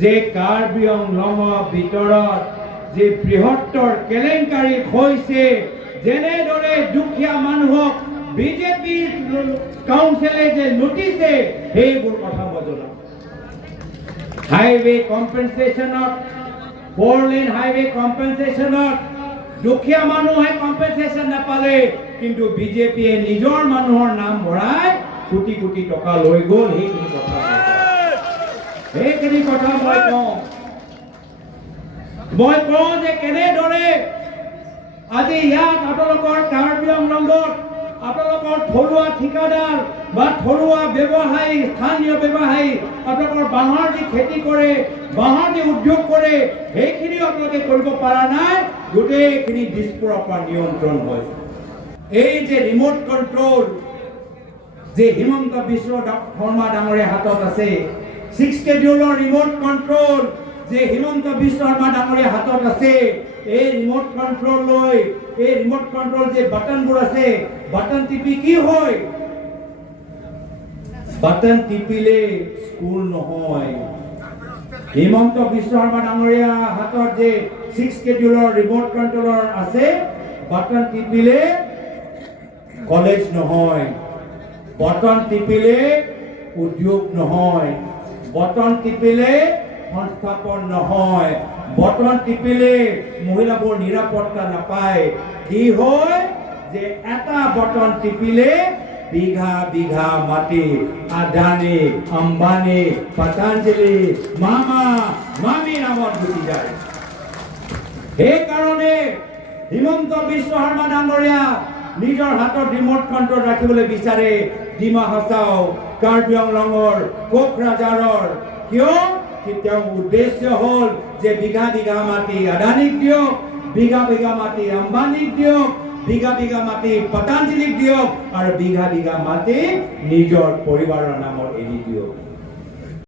যে কাৰ্বি আংলঙৰ ভিতৰত যে বৃহত্তৰ কেলেংকাৰী হৈছে, যেনেদৰে দুখীয়া মানুহক বিজেপি কাউন্সিলে যে লুটিছে, সেইবোৰ কথা মই জনাম। হাইৱে কম্পেনচেশ্যনত, 4 লেন হাইৱে কম্পেনচেশ্যনত দুখীয়া মানুহে কম্পেনচেশ্যন নাপালে, কিন্তু বিজেপিয়ে নিজৰ মানুহৰ নাম ভৰাই কোটি কোটি টকা লৈ গ'ল। সেইখিনি কথা মই কওঁ যে কেনেদৰে আজি ইয়াত আপোনালোকৰ কাৰ্বি আংলঙত আপোনালোকৰ থলুৱা ঠিকাদাৰ বা থলুৱা ব্যৱসায়ী, স্থানীয় ব্যৱসায়ী আপোনালোকৰ বাঁহৰ যি খেতি কৰে, বাঁহৰ যি উদ্যোগ কৰে, সেইখিনি আপোনালোকে কৰিব পৰা নাই। গোটেইখিনি দিছপুৰৰ পৰা নিয়ন্ত্ৰণ হয়। এই যে ৰিমোট কণ্ট্ৰল যে হিমন্ত বিশ্ব শৰ্মা ডাঙৰীয়া হাতত আছে, 6 স্কেডিউলৰ ৰিমোট কণ্ট্ৰল যে হিমন্ত বিশ্ব শৰ্মা ডাঙৰীয়া হাতত আছে, এই ৰিমোট কণ্ট্ৰল লৈ এই ৰিমোট কণ্ট্ৰল যে বাটনবোৰ আছে, বাটন টিপি কি হয়? বাটন টিপিলে স্কুল নহয়। হিমন্ত বিশ্ব শৰ্মা ডাঙৰীয়া হাতত যে 6 স্কেডিউলৰ ৰিমোট কণ্ট্ৰলৰ আছে, বাটন টিপিলে কলেজ নহয়, বটন টিপিলে উদ্যোগ নহয়, বটন টিপিলে সংস্থাপন নহয়, বটন টিপিলে মহিলাবোৰ নিৰাপত্তা নাপায়। কি হয় যে এটা বটন টিপিলে বিঘা বিঘা মাটি আদানী, আম্বানী, পতঞ্জলি, মামা মামী নামত গুচি যায়। সেইকাৰণে হিমন্ত বিশ্ব শৰ্মা ডাঙৰীয়া নিজৰ হাতত ৰিমোট কণ্ট্ৰল ৰাখিবলৈ বিচাৰে ডিমা হাছাও, কাৰ্বি আংলঙৰ, কোকৰাঝাৰৰ। কিয়? তেওঁৰ উদ্দেশ্য হ'ল যে বিঘা বিঘা মাটি আদানীক দিয়ক, বিঘা বিঘা মাটি আম্বানীক দিয়ক, বিঘা বিঘা মাটি পতঞ্জলিক দিয়ক, আৰু বিঘা বিঘা মাটি নিজৰ পৰিবাৰৰ নামত এৰি দিয়ক।